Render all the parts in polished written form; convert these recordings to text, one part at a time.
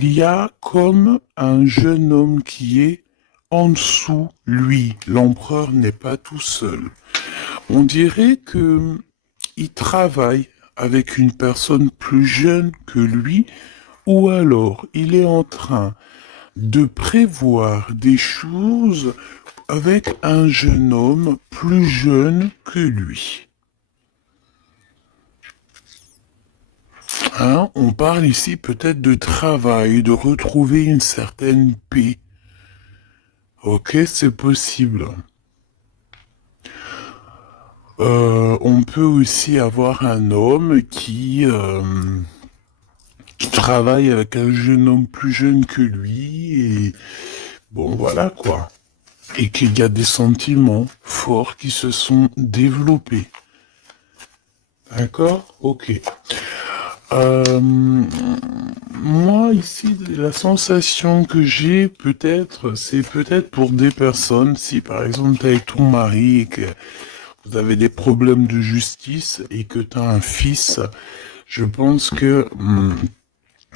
Il y a comme un jeune homme qui est en dessous lui. L'empereur n'est pas tout seul. On dirait que il travaille avec une personne plus jeune que lui, ou alors il est en train de prévoir des choses avec un jeune homme plus jeune que lui. Hein, on parle ici peut-être de travail, de retrouver une certaine paix. Ok, c'est possible. On peut aussi avoir un homme qui travaille avec un jeune homme plus jeune que lui et bon voilà quoi. Et qu'il y a des sentiments forts qui se sont développés. D'accord? Ok. Euh, Moi ici, la sensation que j'ai peut-être, c'est peut-être pour des personnes, si par exemple t'es avec ton mari et que vous avez des problèmes de justice et que tu as un fils, je pense que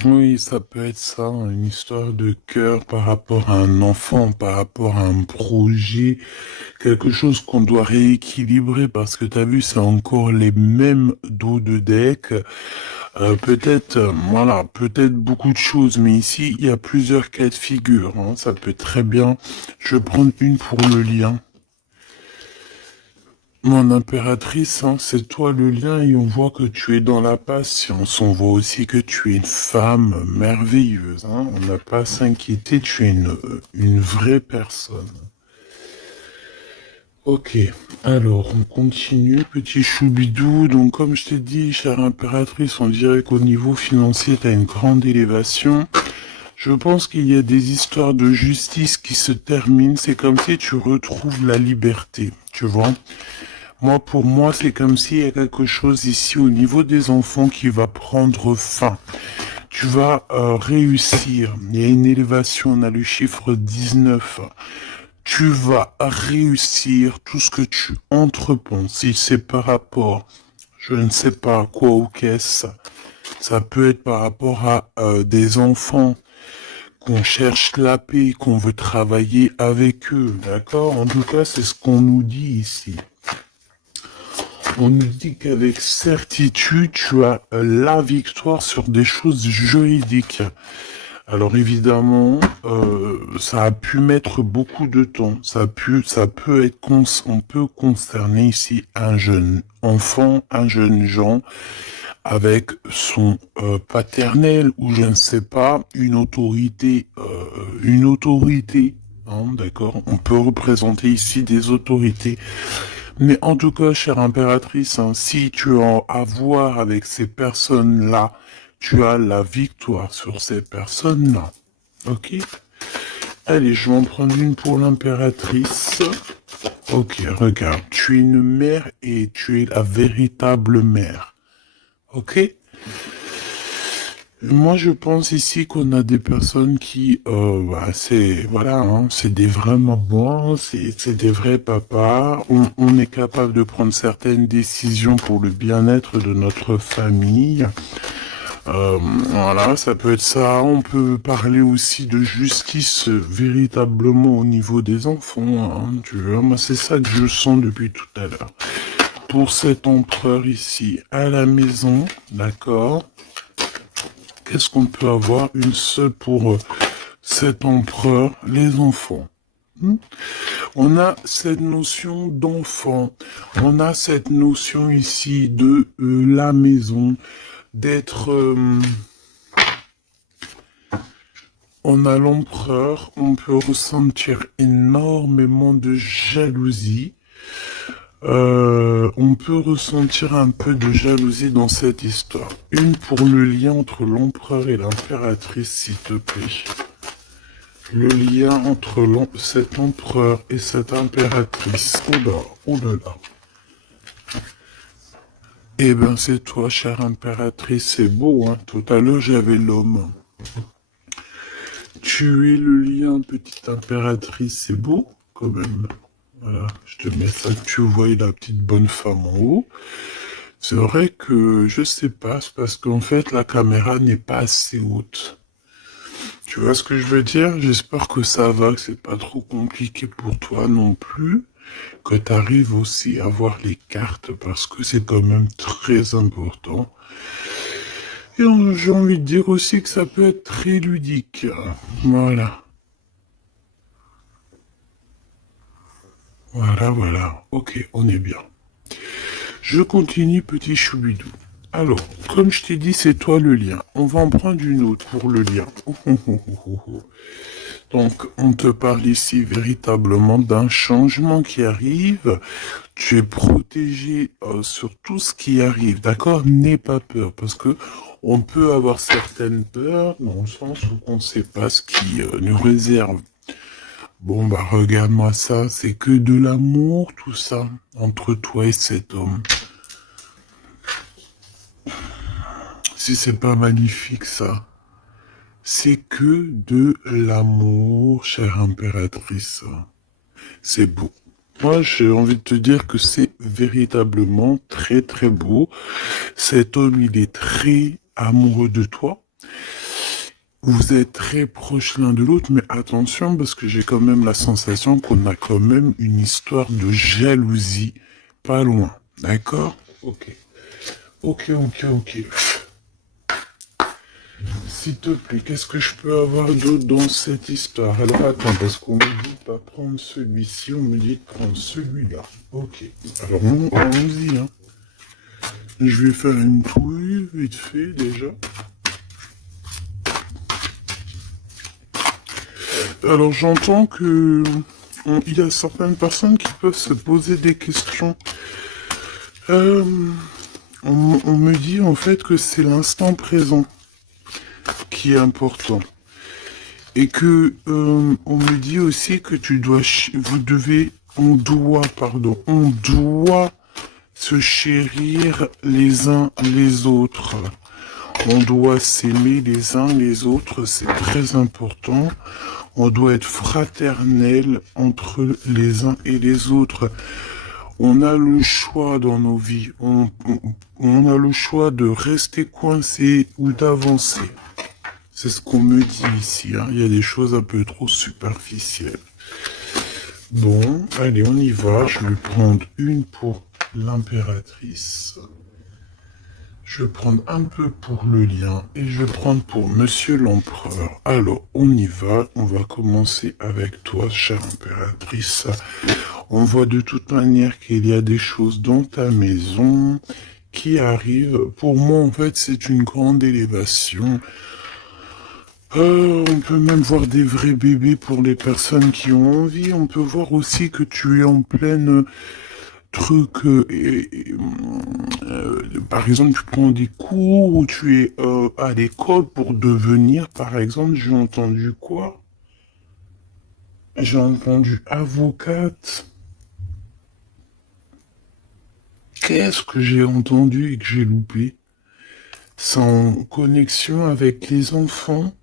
oui, ça peut être ça, une histoire de cœur par rapport à un enfant, par rapport à un projet, quelque chose qu'on doit rééquilibrer parce que tu as vu, c'est encore les mêmes dos de deck. Peut-être, voilà, peut-être beaucoup de choses, mais ici, il y a plusieurs cas de figure. Hein, ça peut très bien. Je vais prendre une pour le lien. Mon impératrice, hein, c'est toi le lien et on voit que tu es dans la patience. On voit aussi que tu es une femme merveilleuse. Hein. On n'a pas à s'inquiéter, tu es une vraie personne. Ok, alors on continue, petit choubidou. Donc comme je t'ai dit, chère impératrice, on dirait qu'au niveau financier, tu as une grande élévation. Je pense qu'il y a des histoires de justice qui se terminent. C'est comme si tu retrouves la liberté, tu vois. Moi, pour moi, c'est comme s'il y a quelque chose ici au niveau des enfants qui va prendre fin. Tu vas réussir. Il y a une élévation, on a le chiffre 19. Tu vas réussir tout ce que tu entreprends. Si c'est par rapport, je ne sais pas à quoi ou qu'est-ce, ça peut être par rapport à des enfants qu'on cherche la paix, qu'on veut travailler avec eux, d'accord? En tout cas, c'est ce qu'on nous dit ici. On nous dit qu'avec certitude, tu as la victoire sur des choses juridiques. Alors évidemment, ça a pu mettre beaucoup de temps. Ça peut être, on peut concerner ici un jeune enfant, un jeune gens avec son paternel ou je ne sais pas une autorité. Hein, d'accord. On peut représenter ici des autorités. Mais en tout cas, chère impératrice, hein, si tu as à voir avec ces personnes-là, tu as la victoire sur ces personnes-là. Ok? Allez, je vais en prendre une pour l'impératrice. Ok, regarde, tu es une mère et tu es la véritable mère. Ok? Moi, je pense ici qu'on a des personnes qui, c'est, voilà, hein, c'est des vrais mamans, c'est des vrais papas. On est capable de prendre certaines décisions pour le bien-être de notre famille. Voilà, ça peut être ça. On peut parler aussi de justice véritablement au niveau des enfants. Hein, tu vois, moi, c'est ça que je sens depuis tout à l'heure. Pour cet empereur ici à la maison, d'accord? Qu'est-ce qu'on peut avoir? Une seule pour cet empereur, les enfants. On a cette notion d'enfant. On a cette notion ici de la maison, d'être... on a l'empereur, on peut ressentir énormément de jalousie. On peut ressentir un peu de jalousie dans cette histoire. Une pour le lien entre l'empereur et l'impératrice, s'il te plaît. Le lien entre cet empereur et cette impératrice. Oh là, oh là là. Eh ben, c'est toi, chère impératrice, c'est beau, hein. Tout à l'heure, j'avais l'homme. Tu es le lien, petite impératrice, c'est beau, quand même. Voilà, je te mets ça, que tu vois la petite bonne femme en haut. C'est vrai que, je sais pas, c'est parce qu'en fait, la caméra n'est pas assez haute. vois ce que je veux dire? J'espère que ça va, que c'est pas trop compliqué pour toi non plus, que tu arrives aussi à voir les cartes parce que c'est quand même très important. Et j'ai envie de dire aussi que ça peut être très ludique. Voilà. Voilà, voilà. Ok, on est bien. Je continue, petit choubidou. Alors, comme je t'ai dit, c'est toi le lien. On va en prendre une autre pour le lien. Donc, on te parle ici véritablement d'un changement qui arrive. Tu es protégé sur tout ce qui arrive, d'accord? N'aie pas peur, parce que on peut avoir certaines peurs dans le sens où on ne sait pas ce qui nous réserve. Bon, bah regarde-moi ça, c'est que de l'amour, tout ça, entre toi et cet homme. Si c'est pas magnifique, ça. C'est que de l'amour, chère impératrice. C'est beau. Moi, j'ai envie de te dire que c'est véritablement très très beau. Cet homme, il est très amoureux de toi. Vous êtes très proches l'un de l'autre, mais attention, parce que j'ai quand même la sensation qu'on a quand même une histoire de jalousie pas loin. D'accord? Ok. Ok, ok, ok. S'il te plaît, qu'est-ce que je peux avoir d'autre dans cette histoire? Alors attends, parce qu'on me dit de pas prendre celui-ci, on me dit de prendre celui-là. Ok. Alors allons-y, hein. Je vais faire une touille vite fait déjà. Alors j'entends que il y a certaines personnes qui peuvent se poser des questions. Euh, on me dit en fait que c'est l'instant présent qui est important. Et que on me dit aussi que on doit se chérir les uns les autres. On doit s'aimer les uns les autres, c'est très important. On doit être fraternel entre les uns et les autres. On a le choix dans nos vies. On a le choix de rester coincé ou d'avancer. C'est ce qu'on me dit ici. Hein. Il y a des choses un peu trop superficielles. Bon, allez, on y va. Je vais prendre une pour l'impératrice. Je vais prendre un peu pour le lien et je vais prendre pour Monsieur l'Empereur. Alors, on y va. On va commencer avec toi, chère impératrice. On voit de toute manière qu'il y a des choses dans ta maison qui arrivent. Pour moi, en fait, c'est une grande élévation. On peut même voir des vrais bébés pour les personnes qui ont envie. On peut voir aussi que tu es en pleine truc. Par exemple, tu prends des cours ou tu es à l'école pour devenir, par exemple, j'ai entendu quoi? J'ai entendu avocate. Qu'est-ce que j'ai entendu et que j'ai loupé? C'est en connexion avec les enfants?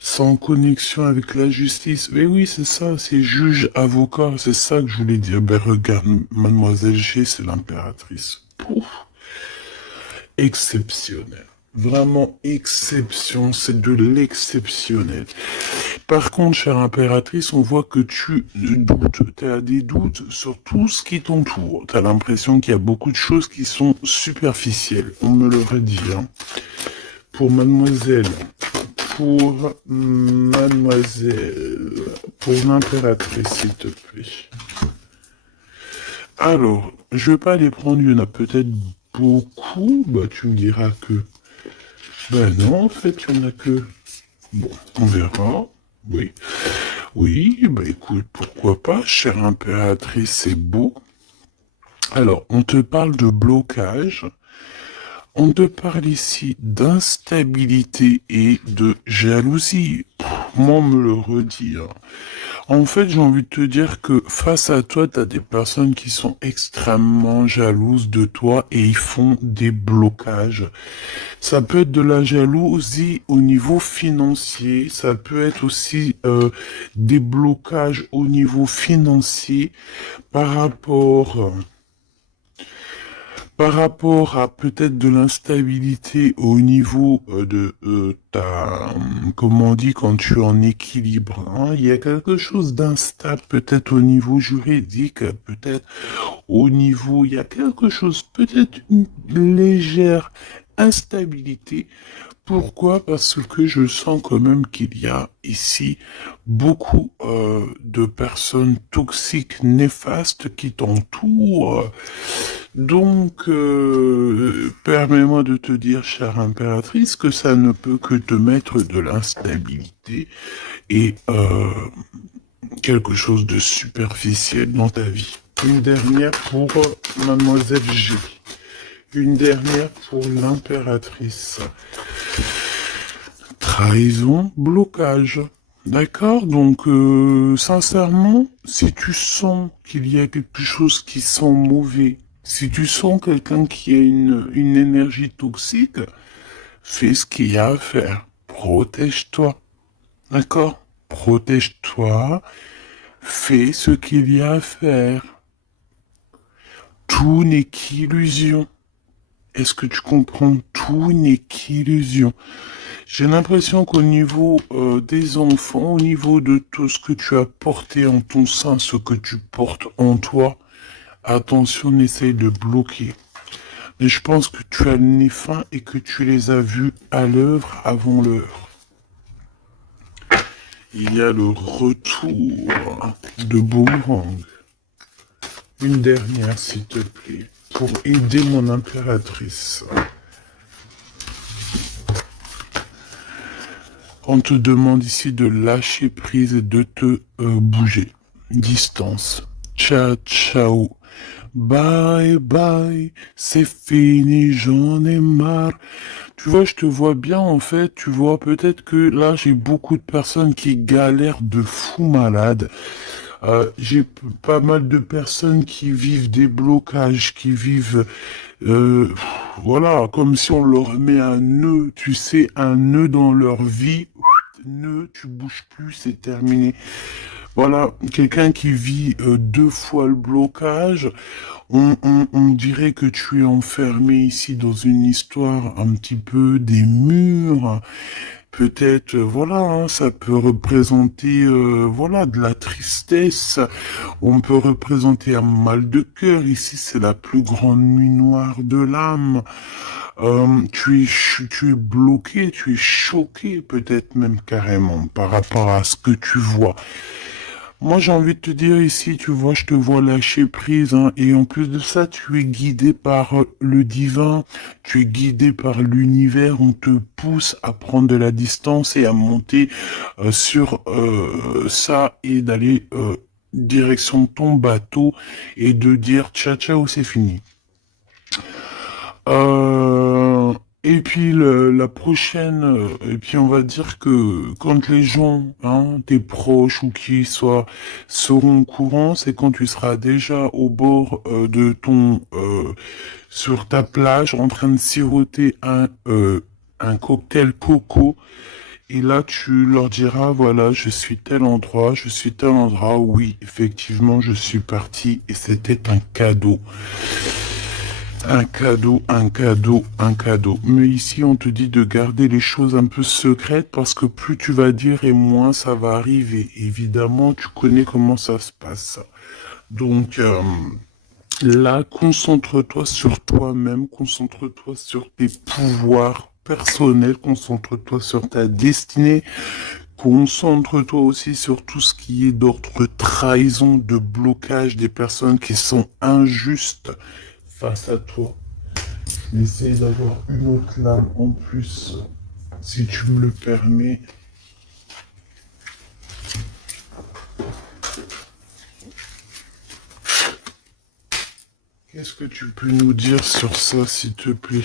Sans connexion avec la justice. Mais oui, c'est ça, c'est juge, avocat, c'est ça que je voulais dire. Ben regarde, mademoiselle G, c'est l'impératrice. Pouf. Exceptionnel. Vraiment exception, c'est de l'exceptionnel. Par contre, chère impératrice, on voit que tu doutes, tu as des doutes sur tout ce qui t'entoure. Tu as l'impression qu'il y a beaucoup de choses qui sont superficielles. On me l'aurait dit, hein. Pour mademoiselle, pour l'impératrice, s'il te plaît. Alors, je vais pas les prendre, il y en a peut-être beaucoup, bah tu me diras que... Ben non, en fait, il y en a que... Bon, on verra, oui. Oui, bah écoute, pourquoi pas, chère impératrice, c'est beau. Alors, on te parle de blocage. On te parle ici d'instabilité et de jalousie. Moi, on me le redit. Hein. En fait, j'ai envie de te dire que face à toi, tu as des personnes qui sont extrêmement jalouses de toi et ils font des blocages. Ça peut être de la jalousie au niveau financier, ça peut être aussi des blocages au niveau financier par rapport par rapport à peut-être de l'instabilité au niveau de ta, comment on dit, quand tu es en équilibre, hein, il y a quelque chose d'instable peut-être au niveau juridique, peut-être au niveau, il y a quelque chose, peut-être une légère instabilité. Pourquoi? Parce que je sens quand même qu'il y a ici beaucoup de personnes toxiques, néfastes qui t'entourent. Donc, permets-moi de te dire, chère impératrice, que ça ne peut que te mettre de l'instabilité et quelque chose de superficiel dans ta vie. Une dernière pour Mademoiselle G. Une dernière pour l'impératrice. Trahison, blocage. D'accord? Donc, sincèrement, si tu sens qu'il y a quelque chose qui sent mauvais, si tu sens quelqu'un qui a une énergie toxique, fais ce qu'il y a à faire. Protège-toi. D'accord? Protège-toi. Fais ce qu'il y a à faire. Tout n'est qu'illusion. Est-ce que tu comprends? Tout n'est qu'illusion. J'ai l'impression qu'au niveau des enfants, au niveau de tout ce que tu as porté en ton sein, ce que tu portes en toi, attention, n'essaye de bloquer. Mais je pense que tu as le nez fin et que tu les as vus à l'œuvre avant l'heure. Il y a le retour de Boomerang. Une dernière, s'il te plaît, pour aider mon impératrice. On te demande ici de lâcher prise et de te bouger. Distance. Ciao, ciao. Bye, bye. C'est fini, j'en ai marre. Tu vois, je te vois bien, en fait. Tu vois, peut-être que là, j'ai beaucoup de personnes qui galèrent de fou malade. J'ai pas mal de personnes qui vivent des blocages, qui vivent, euh, voilà, comme si on leur met un nœud, tu sais, un nœud dans leur vie. Nœud, tu bouges plus, c'est terminé. Voilà, quelqu'un qui vit deux fois le blocage, on dirait que tu es enfermé ici dans une histoire un petit peu des murs. Peut-être, voilà, hein, ça peut représenter, voilà, de la tristesse. On peut représenter un mal de cœur. Ici, c'est la plus grande nuit noire de l'âme. Tu es bloqué, tu es choqué, peut-être même carrément, par rapport à ce que tu vois. Moi, j'ai envie de te dire ici, tu vois, je te vois lâcher prise, hein, et en plus de ça, tu es guidé par le divin, tu es guidé par l'univers, on te pousse à prendre de la distance et à monter sur ça et d'aller direction ton bateau et de dire ciao ciao, c'est fini. Euh, et puis la prochaine, et puis on va dire que quand les gens, hein, tes proches ou qui soient, seront au courant, c'est quand tu seras déjà au bord de ton, sur ta plage, en train de siroter un cocktail coco. Et là, tu leur diras, voilà, je suis tel endroit, je suis tel endroit. Oui, effectivement, je suis parti et c'était un cadeau. Un cadeau, un cadeau, un cadeau. Mais ici, on te dit de garder les choses un peu secrètes parce que plus tu vas dire et moins ça va arriver. Évidemment, tu connais comment ça se passe. Donc, là, concentre-toi sur toi-même, concentre-toi sur tes pouvoirs personnels, concentre-toi sur ta destinée, concentre-toi aussi sur tout ce qui est d'ordre trahison, de blocage des personnes qui sont injustes face à toi. Essaye d'avoir une autre lame en plus, si tu me le permets. Qu'est-ce que tu peux nous dire sur ça, s'il te plaît?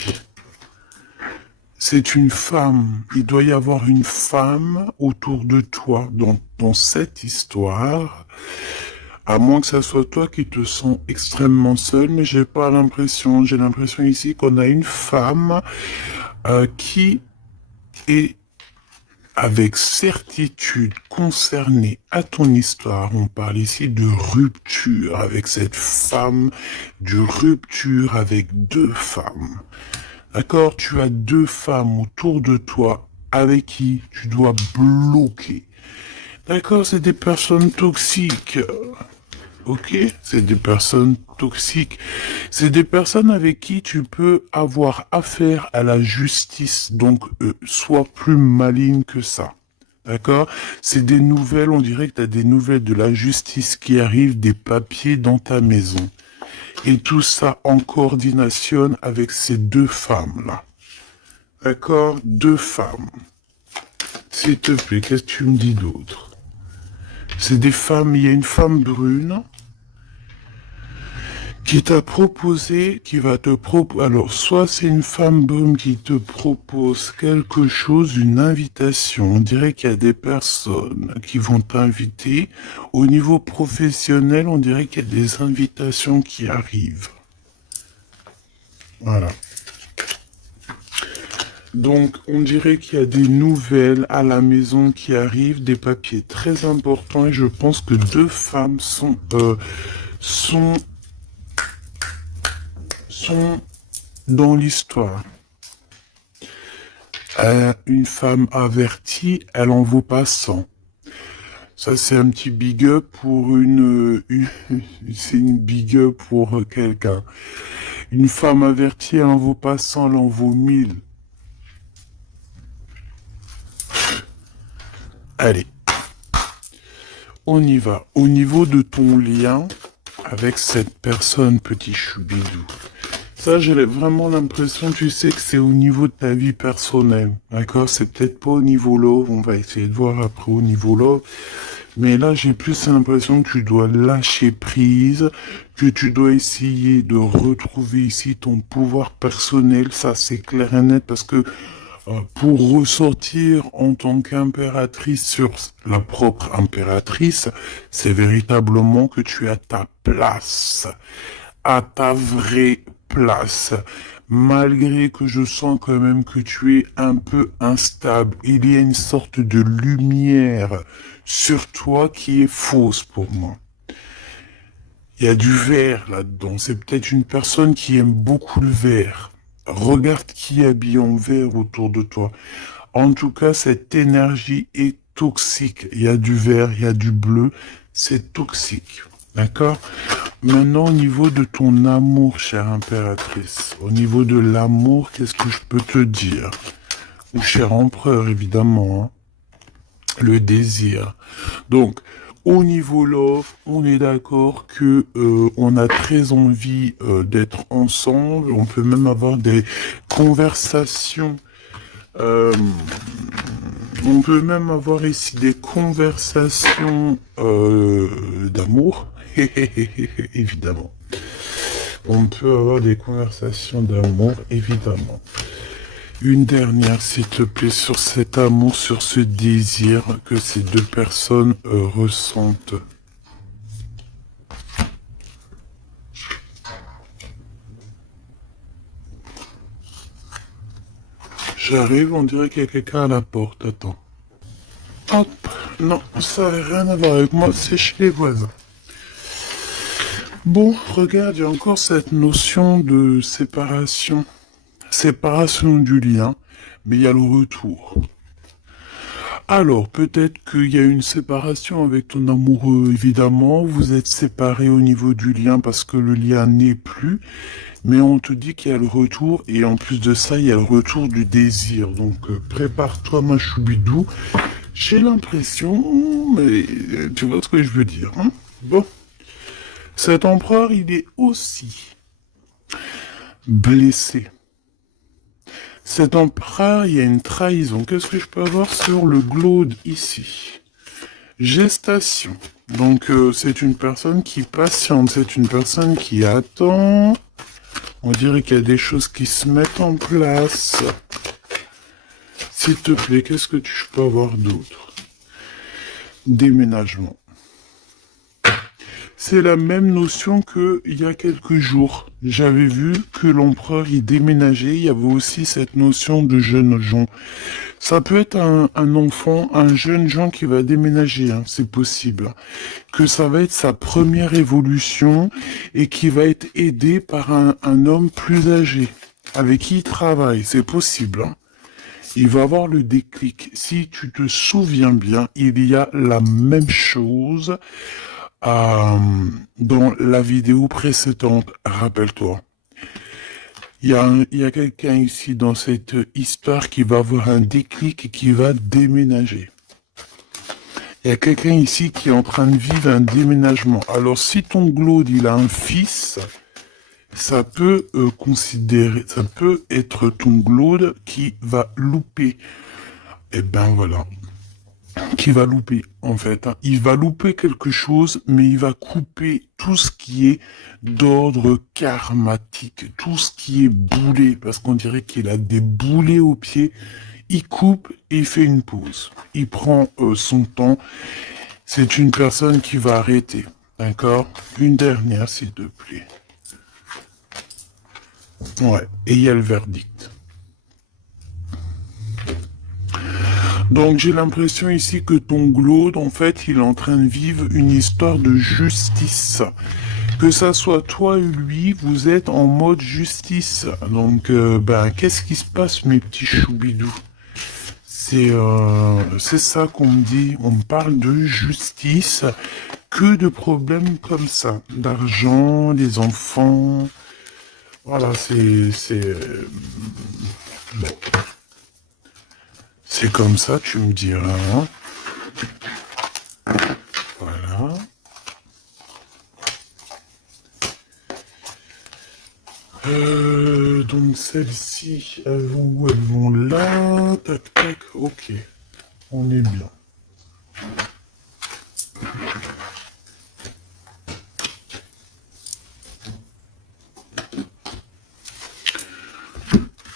C'est une femme. Il doit y avoir une femme autour de toi dans cette histoire. À moins que ça soit toi qui te sens extrêmement seul, mais j'ai pas l'impression. J'ai l'impression ici qu'on a une femme qui est avec certitude concernée à ton histoire. On parle ici de rupture avec cette femme, de rupture avec deux femmes. D'accord? Tu as deux femmes autour de toi avec qui tu dois bloquer. D'accord? C'est des personnes toxiques. Ok? C'est des personnes toxiques. C'est des personnes avec qui tu peux avoir affaire à la justice. Donc, sois plus maligne que ça. D'accord? C'est des nouvelles, on dirait que tu as des nouvelles de la justice qui arrivent, des papiers dans ta maison. Et tout ça en coordination avec ces deux femmes-là. D'accord? Deux femmes. S'il te plaît, qu'est-ce que tu me dis d'autre? C'est des femmes, il y a une femme brune qui t'a proposé, qui va te proposer, alors soit c'est une femme brune qui te propose quelque chose, une invitation, on dirait qu'il y a des personnes qui vont t'inviter, au niveau professionnel, on dirait qu'il y a des invitations qui arrivent. Voilà. Donc, on dirait qu'il y a des nouvelles à la maison qui arrivent, des papiers très importants, et je pense que deux femmes sont dans l'histoire. Une femme avertie, elle en vaut pas 100. Ça, c'est un petit big up pour c'est une big up pour quelqu'un. Une femme avertie, elle en vaut pas 100, elle en vaut 1000. Allez, on y va. Au niveau de ton lien avec cette personne, petit choubidou, ça, j'ai vraiment l'impression, tu sais, que c'est au niveau de ta vie personnelle. D'accord? C'est peut-être pas au niveau love, on va essayer de voir après au niveau love. Mais là, j'ai plus l'impression que tu dois lâcher prise, que tu dois essayer de retrouver ici ton pouvoir personnel. Ça, c'est clair et net parce que pour ressortir en tant qu'impératrice sur la propre impératrice, c'est véritablement que tu as ta place, à ta vraie place. Malgré que je sens quand même que tu es un peu instable, il y a une sorte de lumière sur toi qui est fausse pour moi. Il y a du vert là-dedans. C'est peut-être une personne qui aime beaucoup le vert. Regarde qui est habillé en vert autour de toi. En tout cas, cette énergie est toxique. Il y a du vert, il y a du bleu. C'est toxique. D'accord? Maintenant, au niveau de ton amour, chère impératrice, au niveau de l'amour, qu'est-ce que je peux te dire? Ou cher empereur, évidemment, hein? Le désir. Donc, au niveau love, on est d'accord que on a très envie d'être ensemble. On peut même avoir des conversations. On peut même avoir ici des conversations d'amour. Évidemment. On peut avoir des conversations d'amour, évidemment. Une dernière, s'il te plaît, sur cet amour, sur ce désir que ces deux personnes ressentent. J'arrive, on dirait qu'il y a quelqu'un à la porte. Attends. Hop. Non, ça n'a rien à voir avec moi, c'est chez les voisins. Bon, regarde, il y a encore cette notion de séparation. Séparation du lien, mais il y a le retour. Alors, peut-être qu'il y a une séparation avec ton amoureux, évidemment. Vous êtes séparés au niveau du lien parce que le lien n'est plus. Mais on te dit qu'il y a le retour. Et en plus de ça, il y a le retour du désir. Donc, prépare-toi, ma choubidou. J'ai l'impression, mais tu vois ce que je veux dire, hein? Bon. Cet empereur, il est aussi blessé. Cet empereur, il y a une trahison. Qu'est-ce que je peux avoir sur le glaude ici? Gestation. Donc, c'est une personne qui patiente. C'est une personne qui attend. On dirait qu'il y a des choses qui se mettent en place. S'il te plaît, qu'est-ce que je peux avoir d'autre? Déménagement. C'est la même notion que il y a quelques jours. J'avais vu que l'empereur y déménageait. Il y avait aussi cette notion de jeunes gens. Ça peut être un enfant, un jeune gens qui va déménager, hein, c'est possible. Que ça va être sa première évolution et qui va être aidé par un homme plus âgé avec qui il travaille. C'est possible, hein. Il va avoir le déclic. Si tu te souviens bien, il y a la même chose euh, dans la vidéo précédente, rappelle-toi. Il y a quelqu'un ici dans cette histoire qui va avoir un déclic et qui va déménager. Il y a quelqu'un ici qui est en train de vivre un déménagement. Alors si ton glaude, il a un fils, ça peut ça peut être ton glaude qui va louper. Eh ben voilà. Qui va louper, en fait, hein. Il va louper quelque chose, mais il va couper tout ce qui est d'ordre karmatique, tout ce qui est boulé, parce qu'on dirait qu'il a des boulets aux pieds. Il coupe et il fait une pause. Il prend son temps. C'est une personne qui va arrêter, d'accord? Une dernière, s'il te plaît. Ouais, et il y a le verdict. Donc j'ai l'impression ici que ton glaude, en fait, il est en train de vivre une histoire de justice. Que ça soit toi ou lui, vous êtes en mode justice. Donc, ben, qu'est-ce qui se passe, mes petits choubidous? C'est ça qu'on me dit. On me parle de justice. Que de problèmes comme ça. D'argent, des enfants. Voilà, bon. C'est comme ça, tu me diras, hein. Voilà. Donc celles-ci, elles vont là, tac tac, ok, on est bien.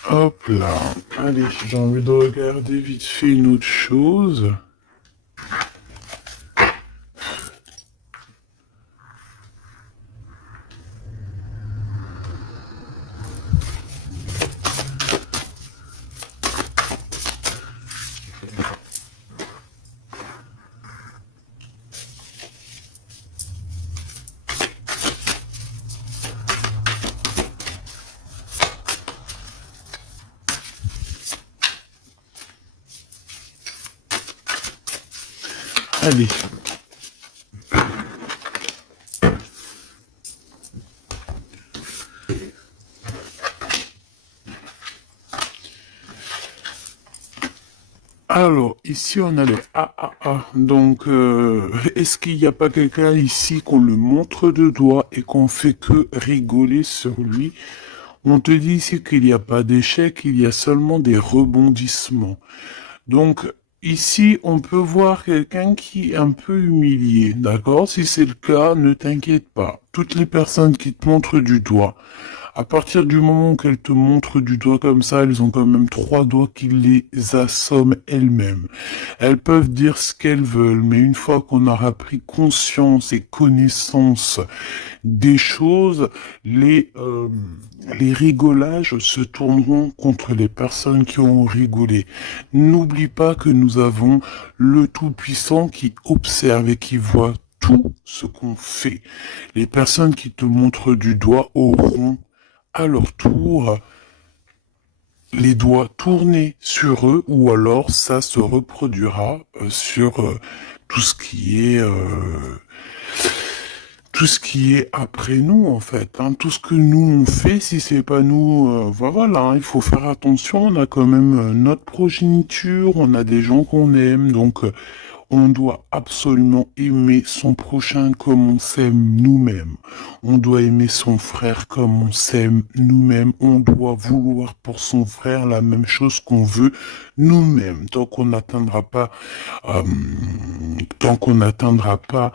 Hop là, allez, j'ai envie de regarder vite fait une autre chose. Allez. Alors, ici, on a le AAA. Donc, est-ce qu'il n'y a pas quelqu'un ici qu'on le montre de doigt et qu'on fait que rigoler sur lui? On te dit ici qu'il n'y a pas d'échec, il y a seulement des rebondissements. Donc, ici, on peut voir quelqu'un qui est un peu humilié, d'accord? Si c'est le cas, ne t'inquiète pas. Toutes les personnes qui te montrent du doigt, à partir du moment qu'elles te montrent du doigt comme ça, elles ont quand même trois doigts qui les assomment elles-mêmes. Elles peuvent dire ce qu'elles veulent, mais une fois qu'on aura pris conscience et connaissance des choses, les rigolages se tourneront contre les personnes qui ont rigolé. N'oublie pas que nous avons le Tout-Puissant qui observe et qui voit tout ce qu'on fait. Les personnes qui te montrent du doigt auront à leur tour les doigts tournés sur eux, ou alors ça se reproduira sur tout ce qui est après nous, en fait, hein. Tout ce que nous on fait, si c'est pas nous, voilà, hein, il faut faire attention. On a quand même notre progéniture, on a des gens qu'on aime, donc on doit absolument aimer son prochain comme on s'aime nous-mêmes. On doit aimer son frère comme on s'aime nous-mêmes. On doit vouloir pour son frère la même chose qu'on veut nous-mêmes. Euh, tant qu'on n'atteindra pas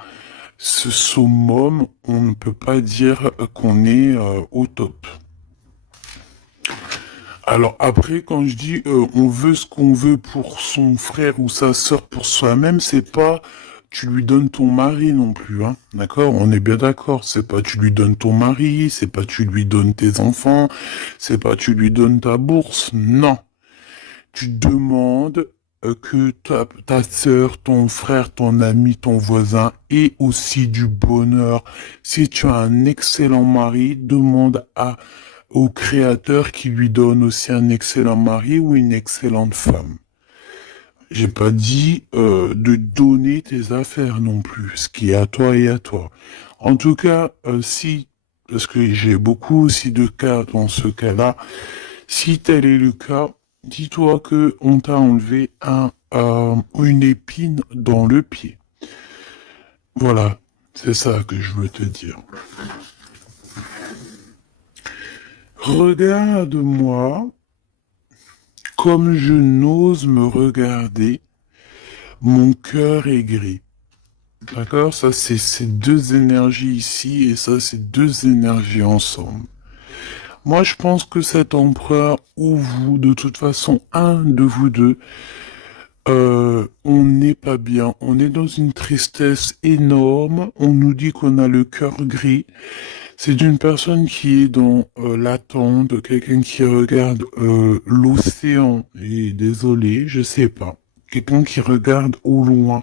ce summum, on ne peut pas dire qu'on est au top. Alors après, quand je dis on veut ce qu'on veut pour son frère ou sa sœur pour soi-même, c'est pas tu lui donnes ton mari non plus, hein. D'accord? On est bien d'accord. C'est pas tu lui donnes ton mari, c'est pas tu lui donnes tes enfants, c'est pas tu lui donnes ta bourse. Non. Tu demandes que ta sœur, ton frère, ton ami, ton voisin ait aussi du bonheur. Si tu as un excellent mari, demande au créateur qui lui donne aussi un excellent mari ou une excellente femme. J'ai pas dit de donner tes affaires non plus, ce qui est à toi et à toi. En tout cas, si, parce que j'ai beaucoup aussi de cas dans ce cas-là, si tel est le cas, dis-toi que on t'a enlevé une épine dans le pied. Voilà, c'est ça que je veux te dire. Regarde-moi comme je n'ose me regarder. Mon cœur est gris. D'accord? Ça, c'est ces deux énergies ici et ça, c'est deux énergies ensemble. Moi, je pense que cet empereur ou vous, de toute façon, un de vous deux, on n'est pas bien. On est dans une tristesse énorme. On nous dit qu'on a le cœur gris. C'est d'une personne qui est dans l'attente, quelqu'un qui regarde l'océan. Et désolé, je sais pas. Quelqu'un qui regarde au loin.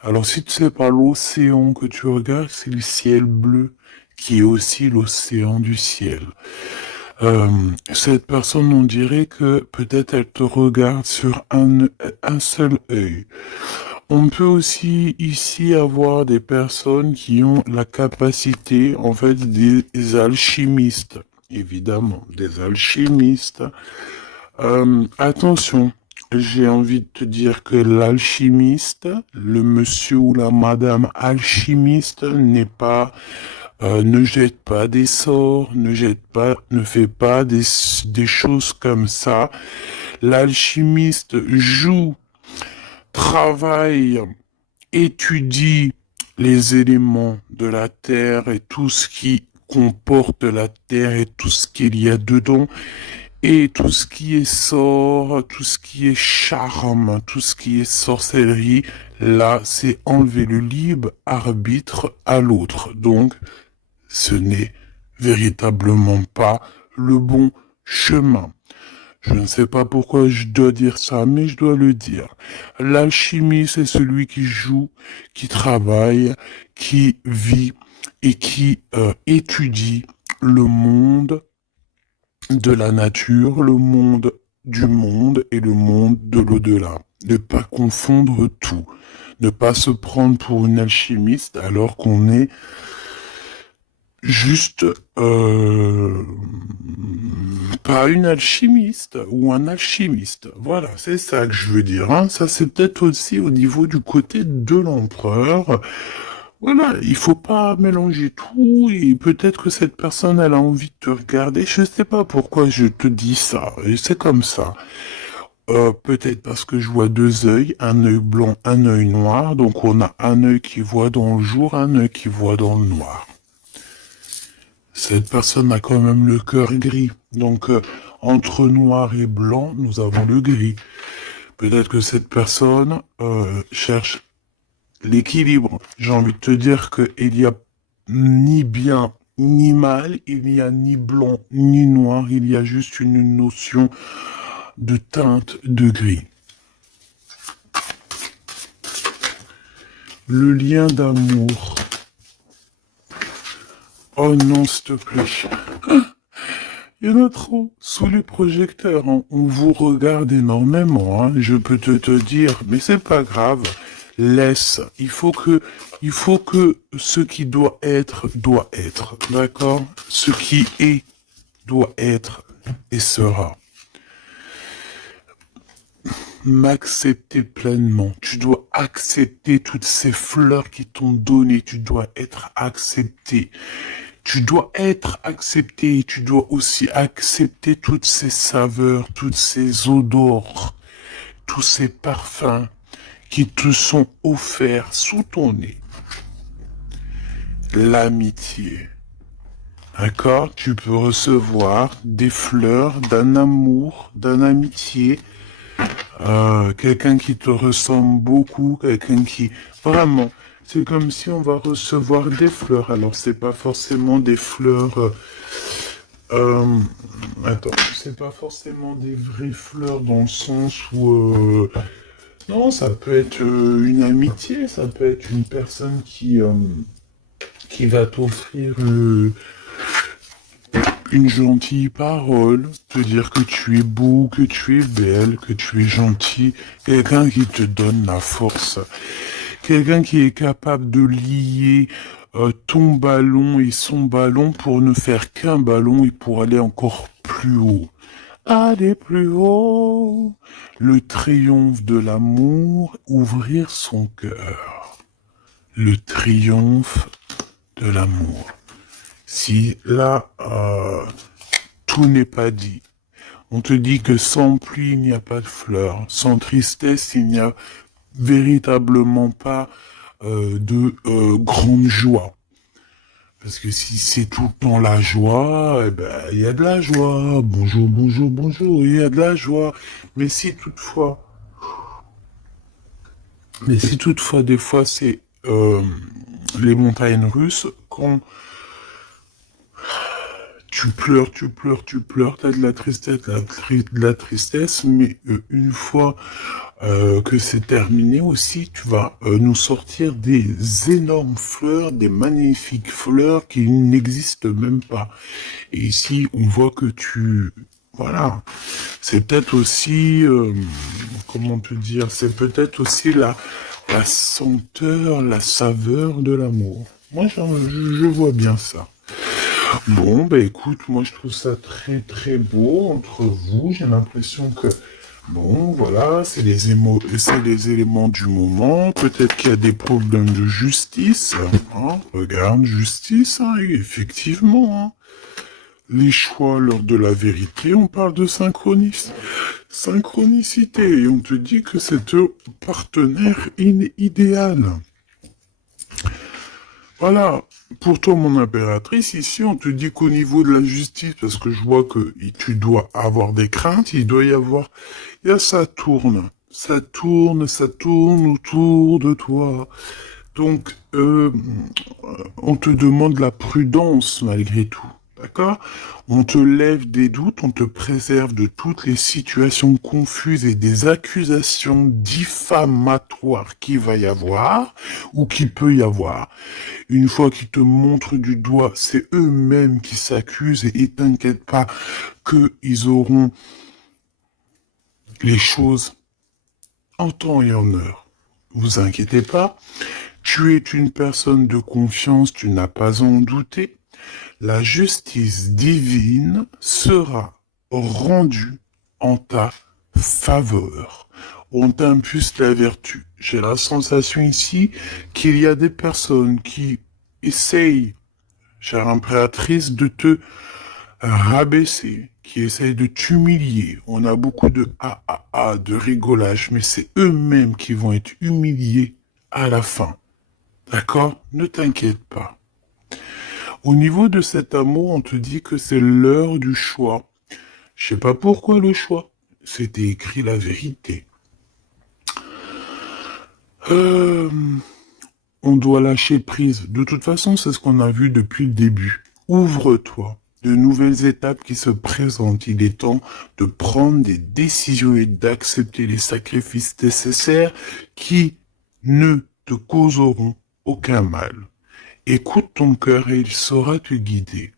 Alors si tu sais pas l'océan que tu regardes, c'est le ciel bleu qui est aussi l'océan du ciel. Cette personne, on dirait que peut-être elle te regarde sur un seul œil. On peut aussi ici avoir des personnes qui ont la capacité, en fait, des alchimistes. Évidemment, des alchimistes. Attention, j'ai envie de te dire que l'alchimiste, le monsieur ou la madame alchimiste n'est pas ne jette pas des sorts, ne fait pas des choses comme ça. L'alchimiste joue, travaille, étudie les éléments de la terre et tout ce qui comporte la terre et tout ce qu'il y a dedans. Et tout ce qui est sort, tout ce qui est charme, tout ce qui est sorcellerie, là, c'est enlever le libre arbitre à l'autre. Donc, ce n'est véritablement pas le bon chemin. Je ne sais pas pourquoi je dois dire ça, mais je dois le dire. L'alchimie, c'est celui qui joue, qui travaille, qui vit et qui étudie le monde de la nature, le monde du monde et le monde de l'au-delà. Ne pas confondre tout. Ne pas se prendre pour une alchimiste alors qu'on est juste pas une alchimiste ou un alchimiste. Voilà, c'est ça que je veux dire. Hein. Ça, c'est peut-être aussi au niveau du côté de l'empereur. Voilà, il faut pas mélanger tout et peut-être que cette personne, elle a envie de te regarder. Je sais pas pourquoi je te dis ça. Et c'est comme ça. Peut-être parce que je vois deux œils, un œil blanc, un œil noir. Donc on a un œil qui voit dans le jour, un œil qui voit dans le noir. Cette personne a quand même le cœur gris. Donc, entre noir et blanc, nous avons le gris. Peut-être que cette personne cherche l'équilibre. J'ai envie de te dire qu'il n'y a ni bien ni mal, il n'y a ni blanc ni noir, il y a juste une notion de teinte de gris. Le lien d'amour. Oh non, s'il te plaît. Il y en a trop. Sous les projecteurs, hein. On vous regarde énormément. Hein. Je peux te dire, mais c'est pas grave. Laisse. Il faut que ce qui doit être, d'accord? Ce qui est, doit être et sera. M'accepter pleinement. Tu dois accepter toutes ces fleurs qui t'ont donné. Tu dois être accepté. Tu dois être accepté, tu dois aussi accepter toutes ces saveurs, toutes ces odeurs, tous ces parfums qui te sont offerts sous ton nez. L'amitié. D'accord? Tu peux recevoir des fleurs d'un amour, d'une amitié quelqu'un qui te ressemble beaucoup, quelqu'un qui... Vraiment, c'est comme si on va recevoir des fleurs. Alors, c'est pas forcément des fleurs... euh, attends, c'est pas forcément des vraies fleurs dans le sens où... non, ça peut être une amitié, ça peut être une personne qui va t'offrir une gentille parole, te dire que tu es beau, que tu es belle, que tu es gentil, quelqu'un qui te donne la force, quelqu'un qui est capable de lier ton ballon et son ballon pour ne faire qu'un ballon et pour aller encore plus haut. Aller plus haut, le triomphe de l'amour, ouvrir son cœur. Le triomphe de l'amour. Si là, tout n'est pas dit. On te dit que sans pluie, il n'y a pas de fleurs. Sans tristesse, il n'y a véritablement pas de grande joie. Parce que si c'est tout le temps la joie, eh ben, il y a de la joie. Bonjour, bonjour, bonjour, il y a de la joie. Mais si toutefois, des fois, c'est les montagnes russes, quand tu pleures, tu pleures, tu pleures, t'as de la tristesse, de la tristesse, mais une fois que c'est terminé aussi, tu vas nous sortir des énormes fleurs, des magnifiques fleurs qui n'existent même pas. Et ici, on voit que voilà, c'est peut-être aussi, comment te dire, c'est peut-être aussi la senteur, la saveur de l'amour. Moi, je vois bien ça. Bon, bah écoute, moi je trouve ça très très beau entre vous. J'ai l'impression que, bon, voilà, c'est les éléments du moment. Peut-être qu'il y a des problèmes de justice. Hein. Regarde, justice, hein, effectivement. Hein. Les choix lors de la vérité, on parle de synchronicité. Et on te dit que c'est ton partenaire idéal. Voilà. Pour toi, mon impératrice, ici, on te dit qu'au niveau de la justice, parce que je vois que tu dois avoir des craintes, il doit y avoir, ça tourne. Ça tourne, ça tourne autour de toi. Donc, on te demande la prudence malgré tout. D'accord? On te lève des doutes, on te préserve de toutes les situations confuses et des accusations diffamatoires qu'il va y avoir ou qu'il peut y avoir. Une fois qu'ils te montrent du doigt, c'est eux-mêmes qui s'accusent et t'inquiète pas qu'ils auront les choses en temps et en heure. Vous inquiétez pas. Tu es une personne de confiance, tu n'as pas à en douter. La justice divine sera rendue en ta faveur. On t'impulse la vertu. J'ai la sensation ici qu'il y a des personnes qui essayent, chère impératrice, de te rabaisser, qui essayent de t'humilier. On a beaucoup de de rigolage, mais c'est eux-mêmes qui vont être humiliés à la fin. D'accord? Ne t'inquiète pas. Au niveau de cet amour, on te dit que c'est l'heure du choix. Je sais pas pourquoi le choix. C'était écrit la vérité. On doit lâcher prise. De toute façon, c'est ce qu'on a vu depuis le début. Ouvre-toi. De nouvelles étapes qui se présentent. Il est temps de prendre des décisions et d'accepter les sacrifices nécessaires qui ne te causeront aucun mal. Écoute ton cœur et il saura te guider.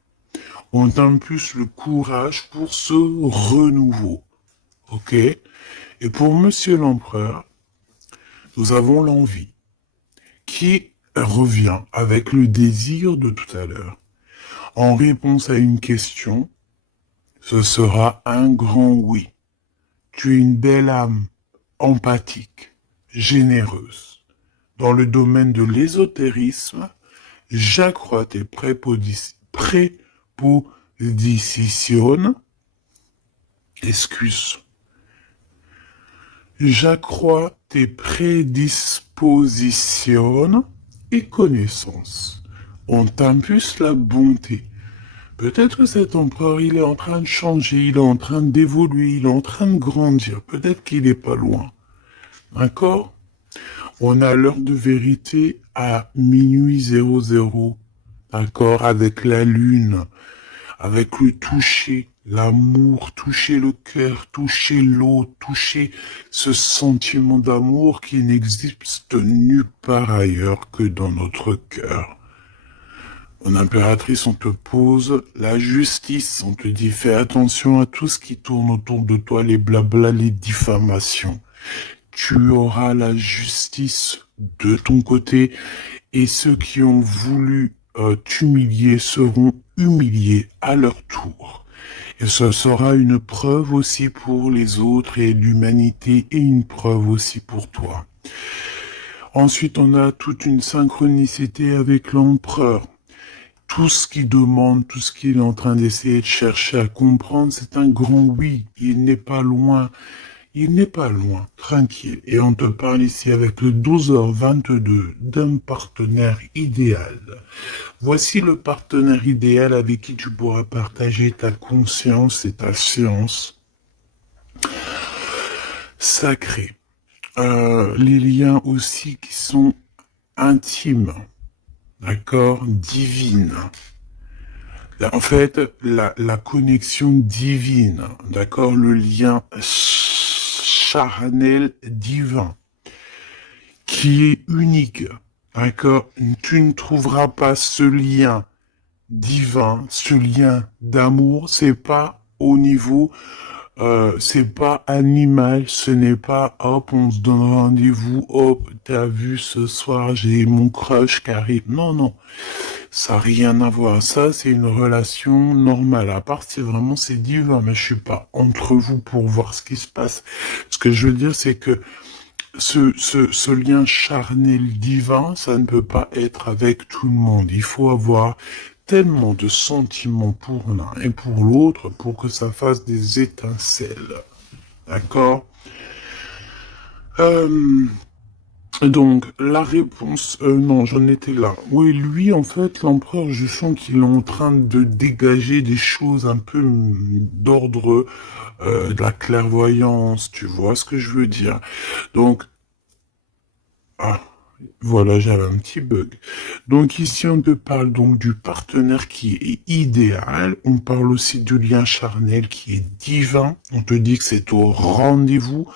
On t'impulse le courage pour ce renouveau. Ok? Et pour Monsieur l'Empereur, nous avons l'envie qui revient avec le désir de tout à l'heure. En réponse à une question, ce sera un grand oui. Tu es une belle âme, empathique, généreuse. Dans le domaine de l'ésotérisme, j'accrois tes prépositions, j'accrois tes prédispositions et connaissances. On t'impulse la bonté. Peut-être que cet empereur, il est en train de changer, il est en train d'évoluer, il est en train de grandir. Peut-être qu'il est pas loin. D'accord? On a l'heure de vérité à minuit 00. D'accord? Avec la lune, avec le toucher, l'amour, toucher le cœur, toucher l'eau, toucher ce sentiment d'amour qui n'existe nulle part ailleurs que dans notre cœur. Mon impératrice, on te pose la justice, on te dit fais attention à tout ce qui tourne autour de toi, les blabla, les diffamations. Tu auras la justice de ton côté et ceux qui ont voulu t'humilier seront humiliés à leur tour. Et ce sera une preuve aussi pour les autres et l'humanité et une preuve aussi pour toi. Ensuite, on a toute une synchronicité avec l'empereur. Tout ce qu'il demande, tout ce qu'il est en train d'essayer de chercher à comprendre, c'est un grand oui. Il n'est pas loin. Il n'est pas loin. Tranquille. Et on te parle ici avec le 12h22 d'un partenaire idéal. Voici le partenaire idéal avec qui tu pourras partager ta conscience et ta science sacrée. Les liens aussi qui sont intimes. D'accord? Divine. En fait, la connexion divine, d'accord? Le lien charnel divin, qui est unique, d'accord? Tu ne trouveras pas ce lien divin, ce lien d'amour, c'est pas au niveau c'est pas animal, ce n'est pas hop, on se donne rendez-vous, hop, t'as vu ce soir, j'ai mon crush qui arrive. Non, non, ça n'a rien à voir. Ça, c'est une relation normale. À part si vraiment c'est divin, mais je suis pas entre vous pour voir ce qui se passe. Ce que je veux dire, c'est que ce lien charnel divin, ça ne peut pas être avec tout le monde. Il faut avoir tellement de sentiments pour l'un et pour l'autre pour que ça fasse des étincelles. D'accord? Donc, la réponse... non, j'en étais là. Oui, lui, en fait, l'empereur, je sens qu'il est en train de dégager des choses un peu d'ordre de la clairvoyance, tu vois ce que je veux dire. Donc, ah, voilà, j'avais un petit bug. Donc ici, on te parle donc du partenaire qui est idéal. On parle aussi du lien charnel qui est divin. On te dit que c'est au rendez-vous.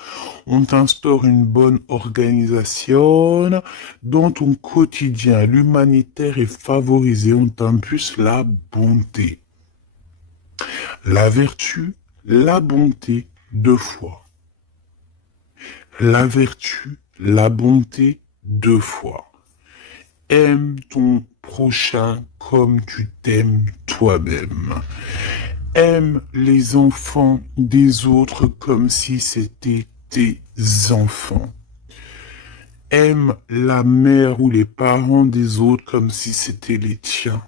On t'instaure une bonne organisation. Dans ton quotidien, l'humanitaire est favorisé. On t'impulse la bonté. La vertu, la bonté, deux fois. La vertu, la bonté, deux fois. Aime ton prochain comme tu t'aimes toi-même. Aime les enfants des autres comme si c'était tes enfants. Aime la mère ou les parents des autres comme si c'était les tiens.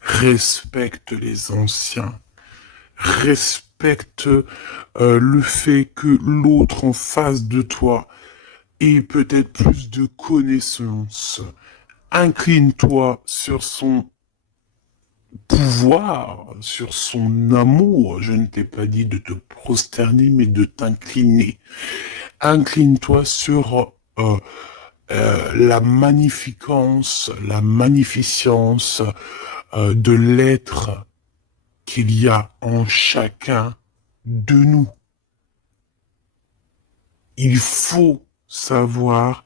Respecte les anciens. Respecte le fait que l'autre en face de toi ait peut-être plus de connaissances. Incline-toi sur son pouvoir, sur son amour. Je ne t'ai pas dit de te prosterner, mais de t'incliner. Incline-toi sur la magnificence, la magnificence de l'être qu'il y a en chacun de nous. Il faut savoir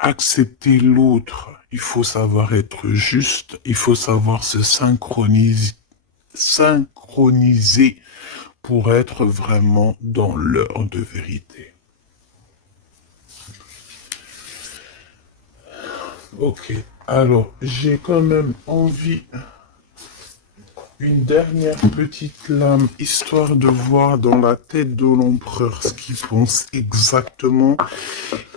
accepter l'autre. Il faut savoir être juste. Il faut savoir se synchroniser pour être vraiment dans l'heure de vérité. Ok. Alors, j'ai quand même envie une dernière petite lame, histoire de voir dans la tête de l'empereur ce qu'il pense exactement.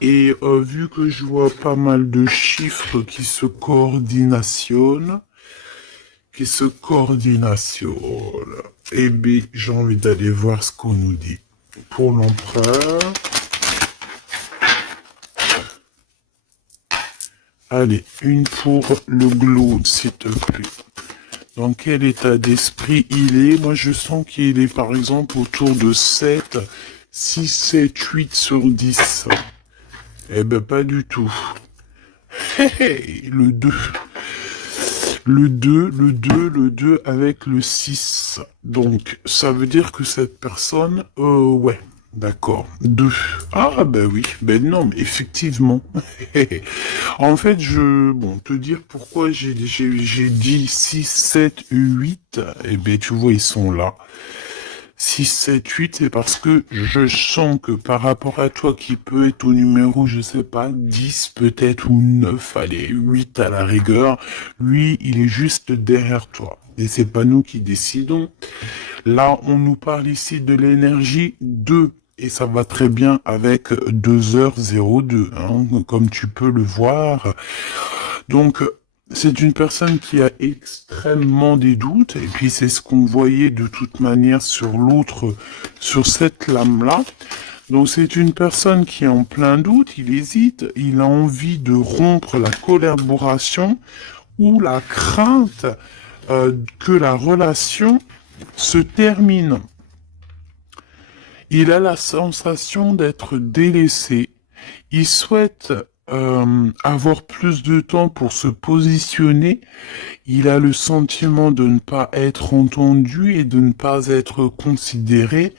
Et vu que je vois pas mal de chiffres qui se coordinationnent, eh bien, j'ai envie d'aller voir ce qu'on nous dit. Pour l'empereur... Allez, une pour le globe, s'il te plaît. dans quel état d'esprit il est. Moi, je sens qu'il est, par exemple, autour de 7, 6, 7, 8 sur 10. Eh ben, pas du tout. Le 2. Le deux avec le 6. Donc, ça veut dire que cette personne, ouais, d'accord, 2. Ah, ben oui, ben non, mais effectivement. En fait, bon, te dire pourquoi j'ai dit 6, 7, 8, eh ben, tu vois, ils sont là. 6, 7, 8, c'est parce que je sens que par rapport à toi qui peut être au numéro, je sais pas, 10 peut-être ou 9, allez, 8 à la rigueur, lui, il est juste derrière toi. Et c'est pas nous qui décidons. Là, on nous parle ici de l'énergie 2. Et ça va très bien avec 2h02, hein, comme tu peux le voir. Donc, c'est une personne qui a extrêmement des doutes, et puis c'est ce qu'on voyait de toute manière sur l'autre, sur cette lame-là. Donc c'est une personne qui est en plein doute, il hésite, il a envie de rompre la collaboration ou la crainte que la relation se termine. Il a la sensation d'être délaissé. Il souhaite avoir plus de temps pour se positionner. Il a le sentiment de ne pas être entendu et de ne pas être considéré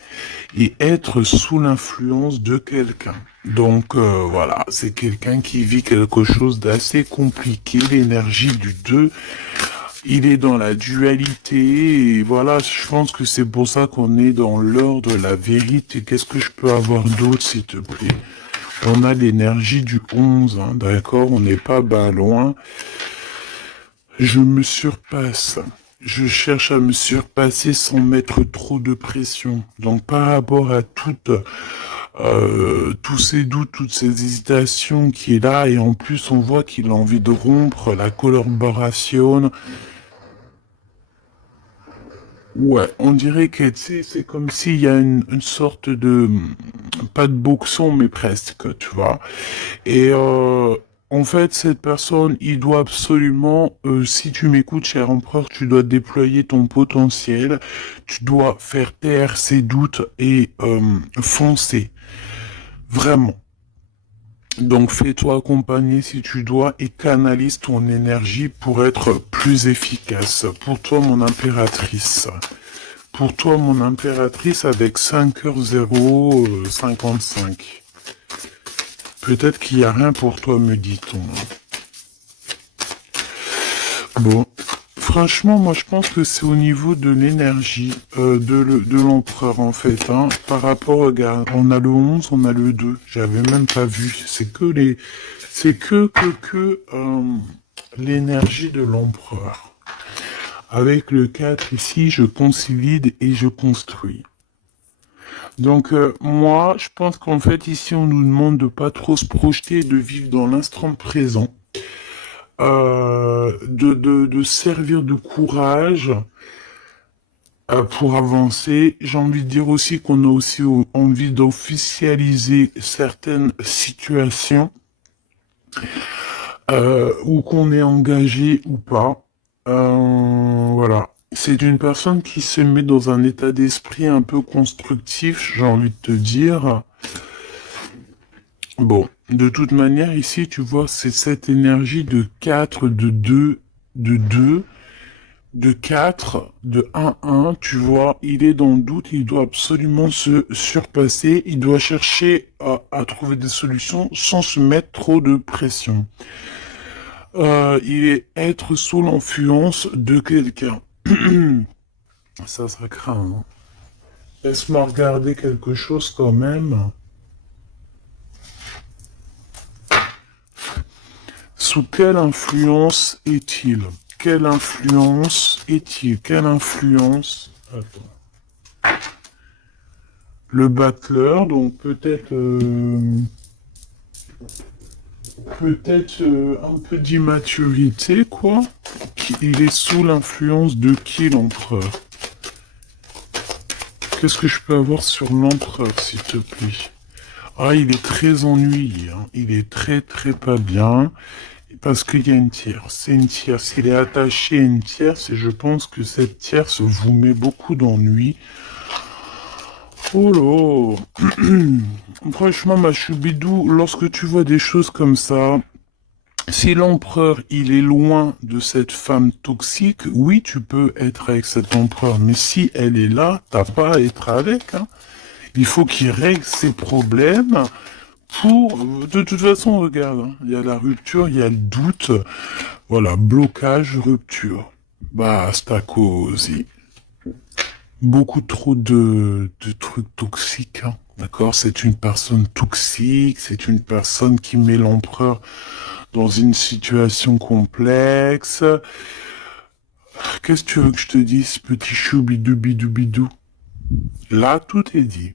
et être sous l'influence de quelqu'un. Donc voilà, c'est quelqu'un qui vit quelque chose d'assez compliqué, l'énergie du 2. Il est dans la dualité et voilà, je pense que c'est pour ça qu'on est dans l'heure de la vérité. Qu'est-ce que je peux avoir d'autre, s'il te plaît? On a l'énergie du 11, hein, d'accord? On n'est pas loin. Je me surpasse. Je cherche à me surpasser sans mettre trop de pression. Donc par rapport à tous ces doutes, toutes ces hésitations qui est là, et en plus on voit qu'il a envie de rompre la collaboration. Ouais, on dirait que c'est comme s'il y a une sorte de, pas de boxon, mais presque, tu vois. Et en fait, cette personne, il doit absolument, si tu m'écoutes, cher empereur, tu dois déployer ton potentiel, tu dois faire taire ses doutes et foncer, vraiment. Donc fais-toi accompagner si tu dois et canalise ton énergie pour être plus efficace. Pour toi, mon impératrice. Pour toi, mon impératrice, avec 5h055. Peut-être qu'il n'y a rien pour toi, me dit-on. Bon. Franchement, moi, je pense que c'est au niveau de l'énergie de l'empereur, en fait. Hein. Par rapport, regarde, on a le 11, on a le 2. J'avais même pas vu. C'est que l'énergie de l'empereur. Avec le 4 ici, je consolide et je construis. Donc, moi, je pense qu'en fait, ici, on nous demande de pas trop se projeter et de vivre dans l'instant présent. De servir de courage pour avancer. J'ai envie de dire aussi qu'on a aussi envie d'officialiser certaines situations ou qu'on est engagé ou pas. Voilà. C'est une personne qui se met dans un état d'esprit un peu constructif, j'ai envie de te dire. Bon, de toute manière, ici, tu vois, c'est cette énergie de 4, de 2, de 4, de 1, tu vois, il est dans le doute, il doit absolument se surpasser, il doit chercher à trouver des solutions sans se mettre trop de pression. Il est être sous l'influence de quelqu'un. Ça craint. Hein. Laisse-moi regarder quelque chose quand même. Sous quelle influence est-il? Quelle influence est-il? Quelle influence? Attends. Le battleur, donc peut-être un peu d'immaturité, quoi. Il est sous l'influence de qui, l'empereur? Qu'est-ce que je peux avoir sur l'empereur, s'il te plaît? Ah, il est très ennuyé, hein. Il est très très pas bien. parce qu'il y a une tierce. C'est une tierce. Il est attaché à une tierce et je pense que cette tierce vous met beaucoup d'ennuis. Oh là. Franchement, ma choubidou, lorsque tu vois des choses comme ça, si l'empereur, il est loin de cette femme toxique, oui, tu peux être avec cet empereur. Mais si elle est là, t'as pas à être avec, hein. Il faut qu'il règle ses problèmes pour... De toute façon, regarde, hein, il y a la rupture, il y a le doute. Voilà, blocage, rupture. Basta così. Beaucoup trop de trucs toxiques, hein. D'accord? C'est une personne toxique, c'est une personne qui met l'empereur dans une situation complexe. Qu'est-ce que tu veux que je te dise, petit chou bidou bidou bidou? Là, tout est dit.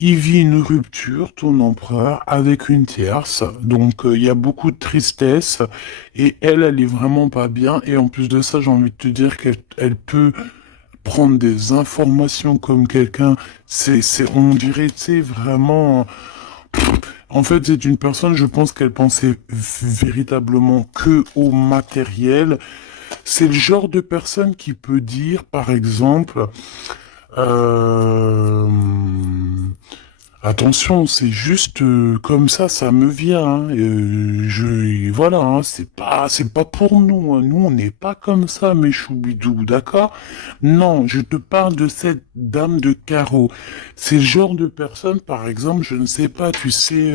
Il vit une rupture, ton empereur, avec une tierce. Donc, il y a beaucoup de tristesse. Et elle est vraiment pas bien. Et en plus de ça, j'ai envie de te dire qu'elle peut prendre des informations comme quelqu'un. On dirait, tu sais, vraiment... En fait, c'est une personne, je pense qu'elle pensait véritablement que au matériel. C'est le genre de personne qui peut dire, par exemple, euh, attention, c'est juste comme ça me vient. Hein, voilà, hein, c'est pas pour nous. Hein, nous, on n'est pas comme ça, mes choubidous, d'accord? Non, je te parle de cette dame de carreau. C'est le genre de personne, par exemple, je ne sais pas, tu sais,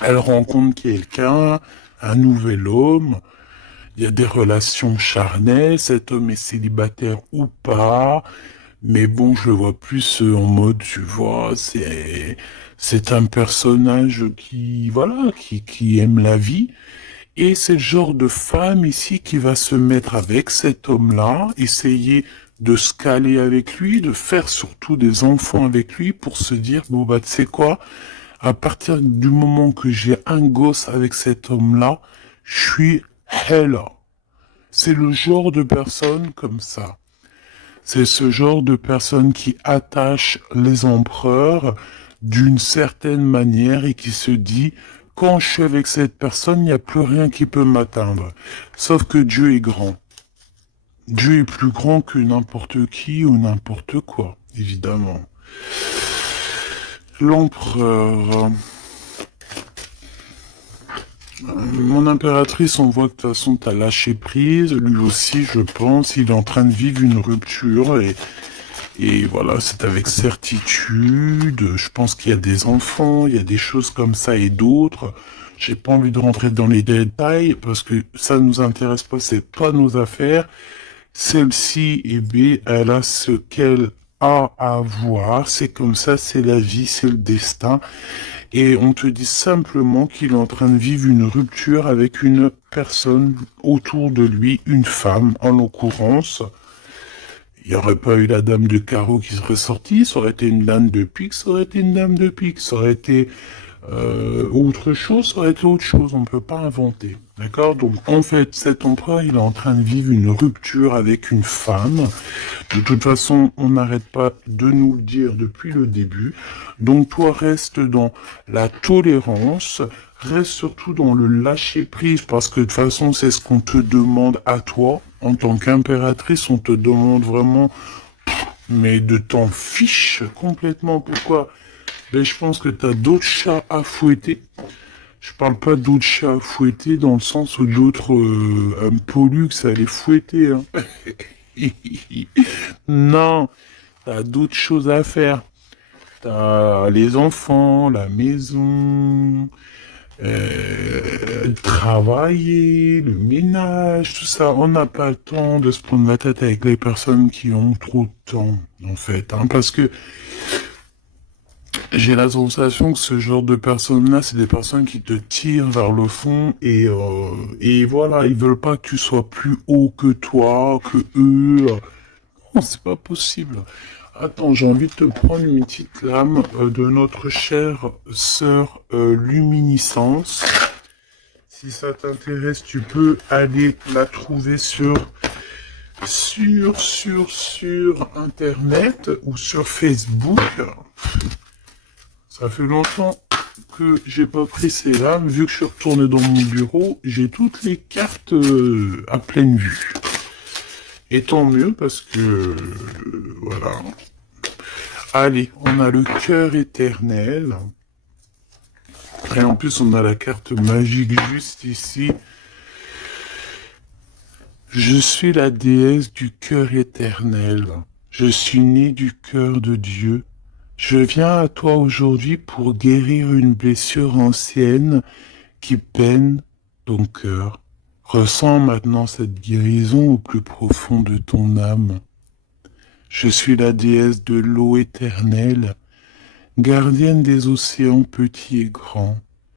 elle rencontre quelqu'un, un nouvel homme. Il y a des relations charnelles, cet homme est célibataire ou pas, mais bon, je le vois plus en mode, tu vois, c'est un personnage qui aime la vie, et c'est le genre de femme ici qui va se mettre avec cet homme-là, essayer de se caler avec lui, de faire surtout des enfants avec lui pour se dire, bon bah tu sais quoi, à partir du moment que j'ai un gosse avec cet homme-là, je suis hella. C'est le genre de personne comme ça. C'est ce genre de personne qui attache les empereurs d'une certaine manière et qui se dit, quand je suis avec cette personne, il n'y a plus rien qui peut m'atteindre. Sauf que Dieu est grand. Dieu est plus grand que n'importe qui ou n'importe quoi, évidemment. L'empereur... Mon impératrice, on voit que de toute façon, t'as lâché prise. Lui aussi, je pense, il est en train de vivre une rupture et voilà, c'est avec certitude. Je pense qu'il y a des enfants, il y a des choses comme ça et d'autres. J'ai pas envie de rentrer dans les détails parce que ça nous intéresse pas, c'est pas nos affaires. Celle-ci, eh bien, elle a ce qu'elle a à voir. C'est comme ça, c'est la vie, c'est le destin. Et on te dit simplement qu'il est en train de vivre une rupture avec une personne autour de lui, une femme en l'occurrence. Il n'y aurait pas eu la dame de carreau qui serait sortie, ça aurait été une dame de pique, ça aurait été une dame de pique, ça aurait été autre chose, ça aurait été autre chose, on ne peut pas inventer. D'accord? Donc en fait, cet empereur, il est en train de vivre une rupture avec une femme. De toute façon, on n'arrête pas de nous le dire depuis le début. Donc toi, reste dans la tolérance, reste surtout dans le lâcher-prise, parce que de toute façon, c'est ce qu'on te demande à toi. En tant qu'impératrice, on te demande vraiment, mais de t'en fiche complètement. Pourquoi? Ben, je pense que t'as d'autres chats à fouetter. Je parle pas d'autres chats à fouetter dans le sens où d'autres pollux à les fouetter. Hein. Non, t'as d'autres choses à faire. T'as les enfants, la maison, travailler, le ménage, tout ça. On n'a pas le temps de se prendre la tête avec les personnes qui ont trop de temps, en fait. Hein, parce que j'ai la sensation que ce genre de personnes-là, c'est des personnes qui te tirent vers le fond et voilà, ils veulent pas que tu sois plus haut que toi, que eux. Non, c'est pas possible. Attends, j'ai envie de te prendre une petite lame de notre chère sœur Luminiscence. Si ça t'intéresse, tu peux aller la trouver sur Internet ou sur Facebook. Ça fait longtemps que j'ai pas pris celle-là. Vu que je suis retourné dans mon bureau, j'ai toutes les cartes à pleine vue. Et tant mieux parce que voilà. Allez, on a le cœur éternel. Et en plus, on a la carte magique juste ici. Je suis la déesse du cœur éternel. Je suis née du cœur de Dieu. Je viens à toi aujourd'hui pour guérir une blessure ancienne qui peine ton cœur. Ressens maintenant cette guérison au plus profond de ton âme. Je suis la déesse de l'eau éternelle, gardienne des océans petits et grands.